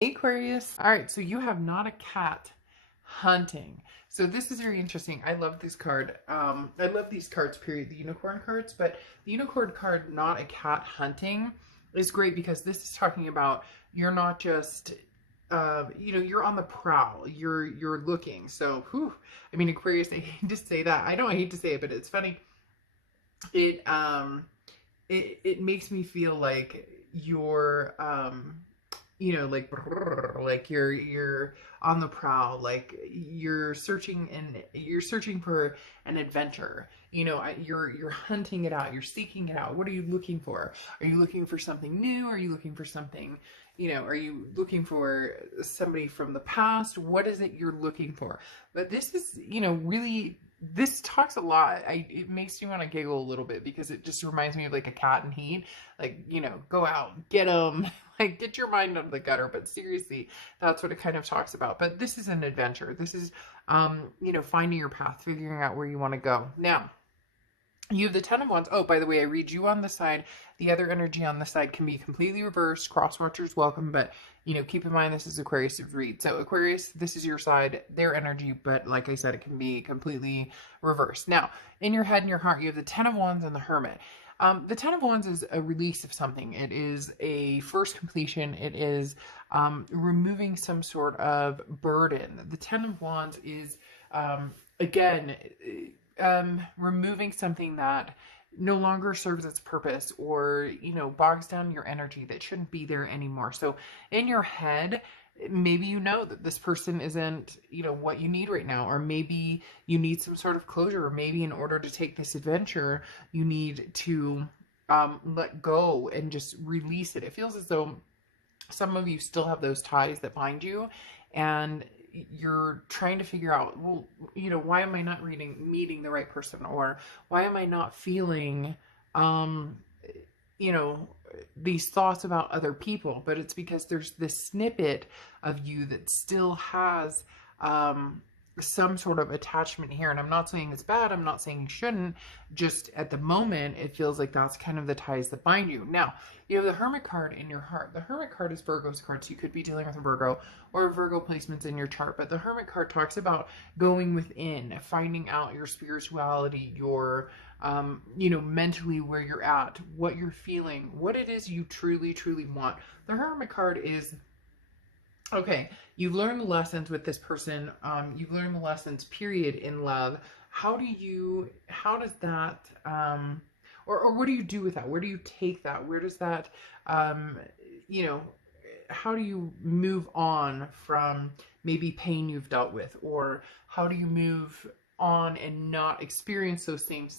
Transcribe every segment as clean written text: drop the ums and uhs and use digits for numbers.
Aquarius. All right, so you have not a cat hunting. So this is very interesting. I love this card. I love these cards, period, the unicorn cards, but the unicorn card, not a cat hunting, is great because this is talking about you're not just you're on the prowl. You're looking. So, whew, I mean, Aquarius, I hate to say that. I know I hate to say it, but it's funny. It makes me feel like you're like you're on the prowl, like you're searching for an adventure. You're hunting it out, you're seeking it out. What are you looking for? Are you looking for something new? Are you looking for something, are you looking for somebody from the past? What is it you're looking for? But this is, really, this talks a lot. It makes me want to giggle a little bit because it just reminds me of like a cat in heat. Like, go out, get them, like get your mind out of the gutter. But seriously, that's what it kind of talks about. But this is an adventure. This is, finding your path, figuring out where you want to go. Now, you have the Ten of Wands. Oh, by the way, I read you on the side. The other energy on the side can be completely reversed. Cross watchers welcome, but keep in mind this is Aquarius' read. So Aquarius, this is your side, their energy, but like I said, it can be completely reversed. Now, in your head and your heart, you have the Ten of Wands and the Hermit. The Ten of Wands is a release of something. It is a first completion. It is removing some sort of burden. The Ten of Wands is, again, removing something that no longer serves its purpose or, bogs down your energy that shouldn't be there anymore. So in your head, maybe that this person isn't, what you need right now, or maybe you need some sort of closure, or maybe in order to take this adventure, you need to let go and just release it. It feels as though some of you still have those ties that bind you, and you're trying to figure out, well, why am I not meeting the right person, or why am I not feeling, these thoughts about other people? But it's because there's this snippet of you that still has, some sort of attachment here. And I'm not saying it's bad. I'm not saying you shouldn't. Just at the moment, it feels like that's kind of the ties that bind you. Now, you have the Hermit card in your heart. The Hermit card is Virgo's card, so you could be dealing with a Virgo or Virgo placements in your chart. But the Hermit card talks about going within, finding out your spirituality, your, mentally where you're at, what you're feeling, what it is you truly, truly want. The Hermit card is, okay, you've learned the lessons with this person. You've learned the lessons, period, in love. How does that, or what do you do with that? Where do you take that? Where does that, how do you move on from maybe pain you've dealt with? Or how do you move on and not experience the same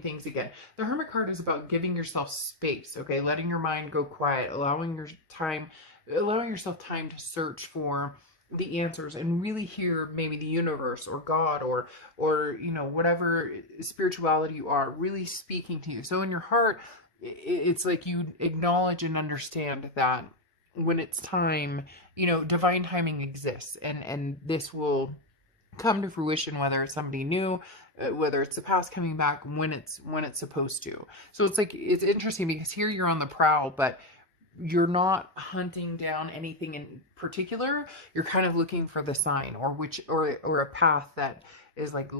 things again? The Hermit card is about giving yourself space, okay? Letting your mind go quiet, allowing yourself time to search for the answers and really hear maybe the universe or God or whatever spirituality you are really speaking to you. So in your heart, it's like you acknowledge and understand that when it's time, divine timing exists, and this will come to fruition, whether it's somebody new, whether it's the past coming back, when it's supposed to. So it's interesting because here you're on the prowl, but you're not hunting down anything in particular. You're kind of looking for the sign or a path that is like,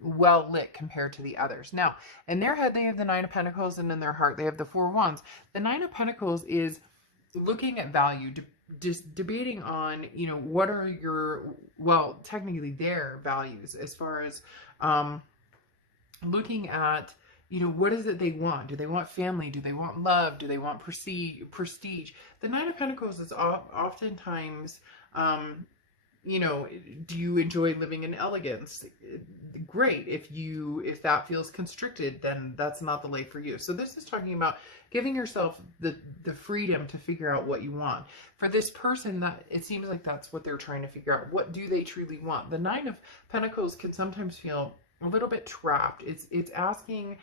well lit compared to the others. Now, in their head, they have the Nine of Pentacles, and in their heart, they have the Four of Wands. The Nine of Pentacles is looking at value, just debating on, what are technically their values as far as looking at, what is it they want? Do they want family? Do they want love? Do they want prestige? The Nine of Pentacles is oftentimes, do you enjoy living in elegance? Great. If that feels constricted, then that's not the life for you. So this is talking about giving yourself the freedom to figure out what you want. For this person, that it seems like that's what they're trying to figure out. What do they truly want? The Nine of Pentacles can sometimes feel a little bit trapped. It's asking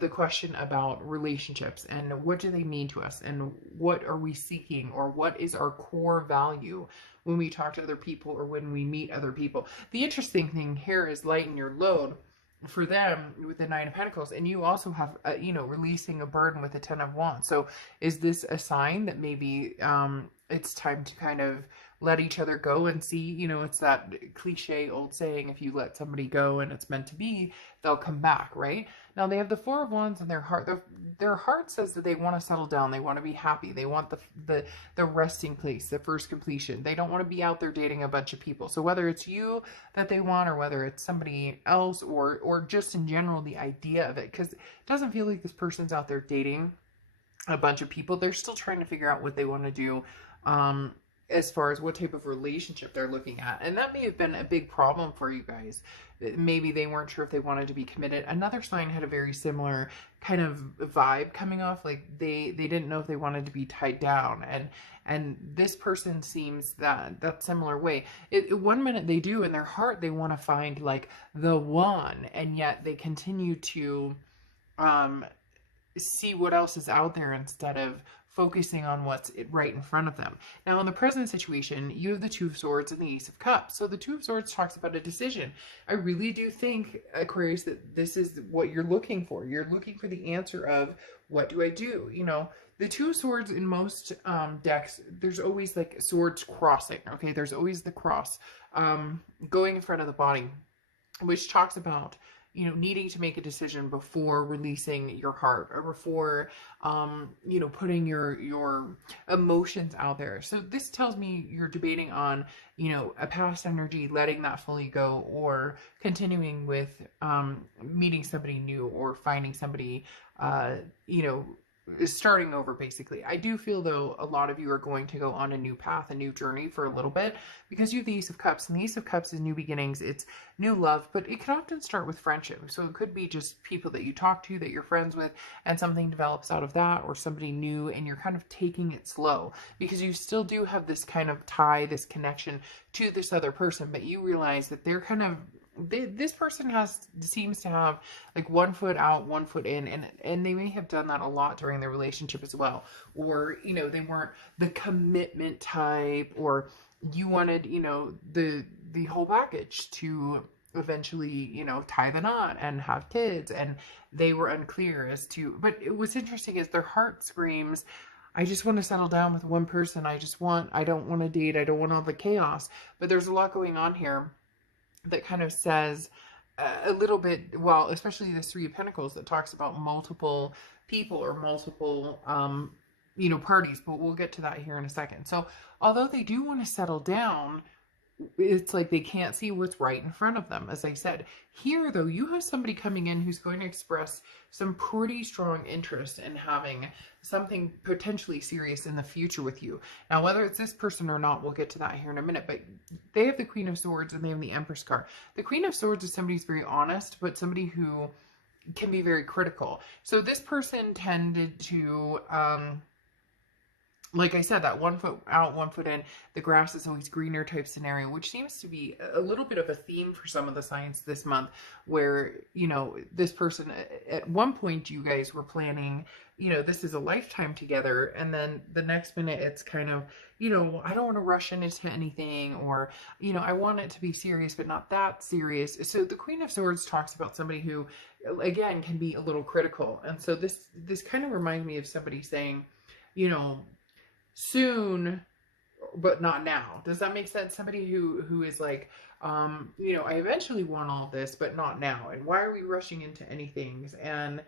the question about relationships and what do they mean to us, and what are we seeking, or what is our core value when we talk to other people or when we meet other people. The interesting thing here is lighten your load for them with the Nine of Pentacles, and you also have releasing a burden with the Ten of Wands. So is this a sign that maybe it's time to kind of let each other go and see, you know, it's that cliche old saying, if you let somebody go and it's meant to be, they'll come back, right? Now they have the Four of Wands in their heart. Their heart says that they want to settle down. They want to be happy. They want the resting place, the first completion. They don't want to be out there dating a bunch of people. So whether it's you that they want, or whether it's somebody else, or just in general, the idea of it, because it doesn't feel like this person's out there dating a bunch of people. They're still trying to figure out what they want to do, as far as what type of relationship they're looking at. And that may have been a big problem for you guys. Maybe they weren't sure if they wanted to be committed. Another sign had a very similar kind of vibe coming off, like they didn't know if they wanted to be tied down. And this person seems that similar way. One minute they do, in their heart they want to find like the one, and yet they continue to see what else is out there instead of focusing on what's right in front of them. Now, in the present situation, you have the Two of Swords and the Ace of Cups. So the Two of Swords talks about a decision. I really do think, Aquarius, that this is what you're looking for. You're looking for the answer of, what do I do? You know, the Two of Swords in most decks, there's always like swords crossing, okay? There's always the cross going in front of the body, which talks about, you know, needing to make a decision before releasing your heart, or before, you know, putting your emotions out there. So this tells me you're debating on, you know, a past energy, letting that fully go, or continuing with meeting somebody new, or finding somebody, you know, starting over, basically. I do feel, though, a lot of you are going to go on a new path, a new journey for a little bit, because you have the Ace of Cups, and the Ace of Cups is new beginnings, it's new love, but it can often start with friendship. So it could be just people that you talk to, that you're friends with, and something develops out of that, or somebody new, and you're kind of taking it slow, because you still do have this kind of tie, this connection to this other person, but you realize that they're kind of, this person seems to have like one foot out, one foot in, and they may have done that a lot during their relationship as well. Or, you know, they weren't the commitment type, or you wanted, you know, the whole package to eventually, you know, tie the knot and have kids, and they were unclear as to, but what's interesting is their heart screams, I just want to settle down with one person. I don't want to date. I don't want all the chaos. But there's a lot going on here that kind of says a little bit, well, especially this Three of Pentacles that talks about multiple people, or multiple, you know, parties, but we'll get to that here in a second. So although they do want to settle down, it's like they can't see what's right in front of them. As I said, here though, you have somebody coming in who's going to express some pretty strong interest in having something potentially serious in the future with you. Now, whether it's this person or not, we'll get to that here in a minute, but they have the Queen of Swords and they have the Empress card. The Queen of Swords is somebody who's very honest, but somebody who can be very critical. So this person tended to, like I said, that one foot out, one foot in, the grass is always greener type scenario, which seems to be a little bit of a theme for some of the signs this month, where, you know, this person, at one point you guys were planning, you know, this is a lifetime together, and then the next minute it's kind of, you know, I don't want to rush into anything, or, you know, I want it to be serious, but not that serious. So the Queen of Swords talks about somebody who, again, can be a little critical. And so this kind of reminds me of somebody saying, you know, soon, but not now. Does that make sense? Somebody who is like, you know, I eventually want all this, but not now. And why are we rushing into anything? And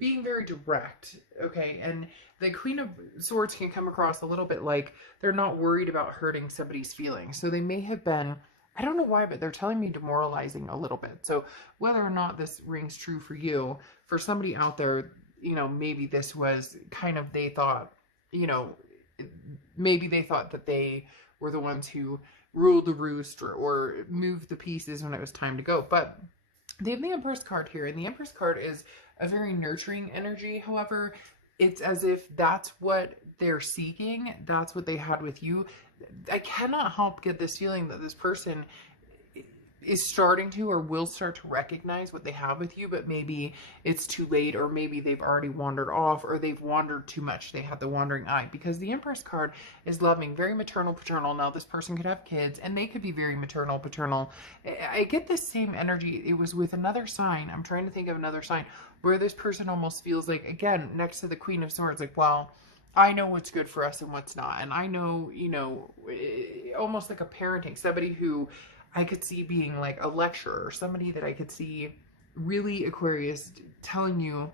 being very direct, okay? And the Queen of Swords can come across a little bit like they're not worried about hurting somebody's feelings. So they may have been, I don't know why, but they're telling me demoralizing a little bit. So whether or not this rings true for you, for somebody out there, you know, maybe this was kind of, they thought, you know, maybe they thought that they were the ones who ruled the roost, or moved the pieces when it was time to go. But they have the Empress card here, and the Empress card is a very nurturing energy. However, it's as if that's what they're seeking. That's what they had with you. I cannot help get this feeling that this person is starting to, or will start to recognize what they have with you, but maybe it's too late, or maybe they've already wandered off, or they've wandered too much. They had the wandering eye, because the Empress card is loving, very maternal, paternal. Now this person could have kids, and they could be very maternal, paternal. I get this same energy. It was with another sign. I'm trying to think of another sign where this person almost feels like, again, next to the Queen of Swords, like, well, I know what's good for us and what's not. And I know, almost like a parenting, somebody who I could see being like a lecturer, somebody that I could see really Aquarius telling you,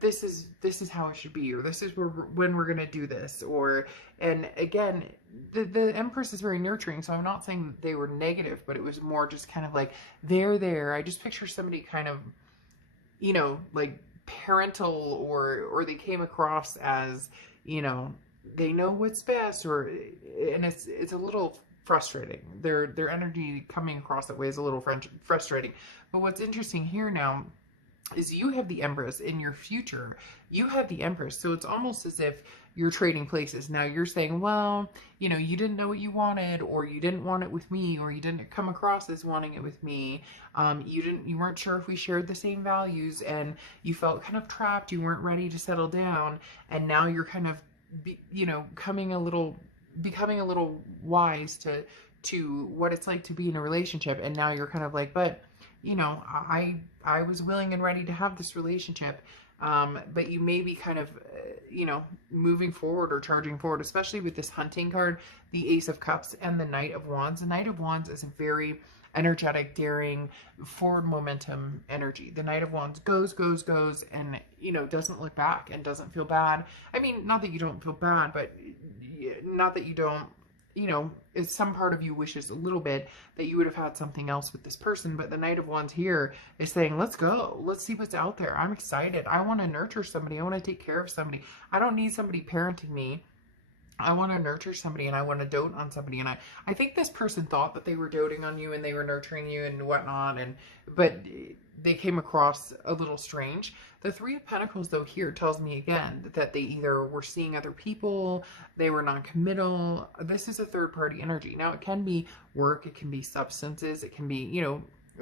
this is how it should be, or this is when we're going to do this. Or, and again, the Empress is very nurturing. So I'm not saying that they were negative, but it was more just kind of like, they're there. I just picture somebody kind of, like parental, or they came across as, they know what's best, and it's a little frustrating. Their energy coming across that way is a little frustrating. But what's interesting here now is you have the Empress in your future. You have the Empress. So it's almost as if you're trading places. Now you're saying, well, you didn't know what you wanted, or you didn't want it with me, or you didn't come across as wanting it with me. You weren't sure if we shared the same values, and you felt kind of trapped. You weren't ready to settle down. And now you're kind of, becoming a little wise to what it's like to be in a relationship. And now you're kind of like, but I was willing and ready to have this relationship. But you may be kind of, moving forward or charging forward, especially with this hunting card, the Ace of Cups and the Knight of Wands. The Knight of Wands is a very energetic, daring, forward momentum energy. The Knight of Wands goes, and, doesn't look back and doesn't feel bad. I mean, not that you don't feel bad, but not that you don't, if some part of you wishes a little bit that you would have had something else with this person. But the Knight of Wands here is saying, let's go. Let's see what's out there. I'm excited. I want to nurture somebody. I want to take care of somebody. I don't need somebody parenting me. I want to nurture somebody, and I want to dote on somebody. And I think this person thought that they were doting on you and they were nurturing you and whatnot. But they came across a little strange. The Three of Pentacles, though, here tells me again that they either were seeing other people, they were non-committal. This is a third-party energy. Now, it can be work, it can be substances, it can be,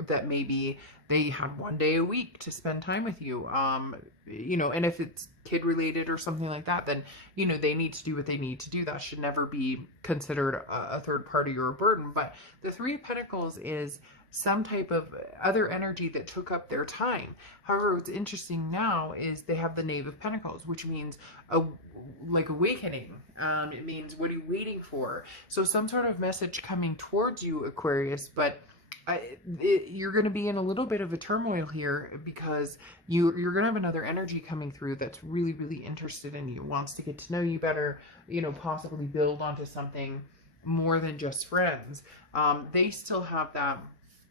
that maybe they had one day a week to spend time with you. And if it's kid related or something like that, then, they need to do what they need to do. That should never be considered a third party or a burden. But the Three of Pentacles is some type of other energy that took up their time. However, what's interesting now is they have the Knave of Pentacles, which means like awakening. It means, what are you waiting for? So some sort of message coming towards you, Aquarius, but you're going to be in a little bit of a turmoil here, because you're going to have another energy coming through that's really, really interested in you, wants to get to know you better, possibly build onto something more than just friends. They still have that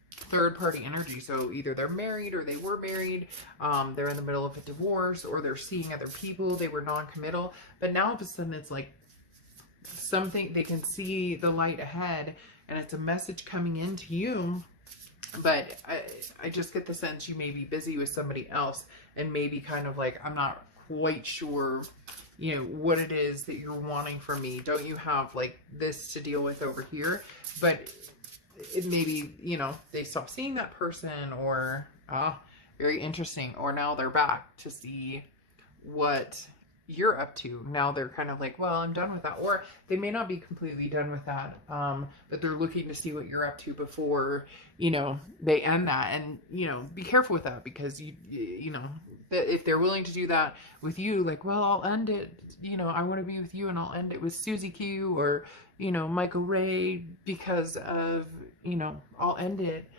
third-party energy. So either they're married or they were married, they're in the middle of a divorce, or they're seeing other people, they were non-committal. But now all of a sudden it's like something, they can see the light ahead, and it's a message coming into you. But I just get the sense you may be busy with somebody else, and maybe kind of like, I'm not quite sure, what it is that you're wanting from me. Don't you have like this to deal with over here? But it maybe, they stop seeing that person, or very interesting. Or now they're back to see what you're up to. Now they're kind of like, well, I'm done with that. Or they may not be completely done with that, but they're looking to see what you're up to before, they end that. And, be careful with that, because if they're willing to do that with you, like, well, I'll end it, I want to be with you, and I'll end it with Susie Q or, Michael Ray, because of, I'll end it,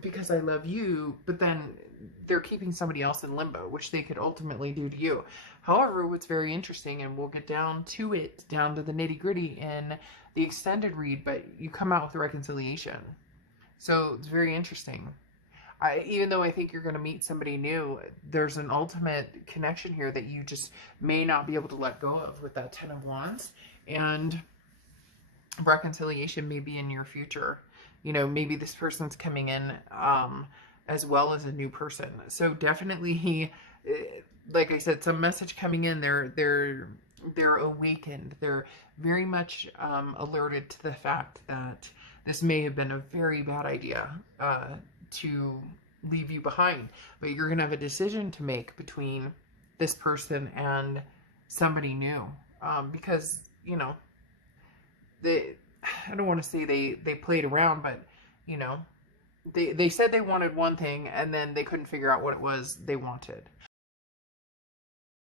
because I love you. But then they're keeping somebody else in limbo, which they could ultimately do to you. However, what's very interesting, and we'll get down to it, down to the nitty gritty in the extended read, but you come out with a reconciliation. So it's very interesting. Even though I think you're going to meet somebody new, there's an ultimate connection here that you just may not be able to let go of with that Ten of Wands. And reconciliation may be in your future. Maybe this person's coming in as well as a new person. So definitely, like I said, some message coming in. They're awakened. They're very much alerted to the fact that this may have been a very bad idea to leave you behind. But you're going to have a decision to make between this person and somebody new. Because, I don't want to say they played around, but, they said they wanted one thing, and then they couldn't figure out what it was they wanted.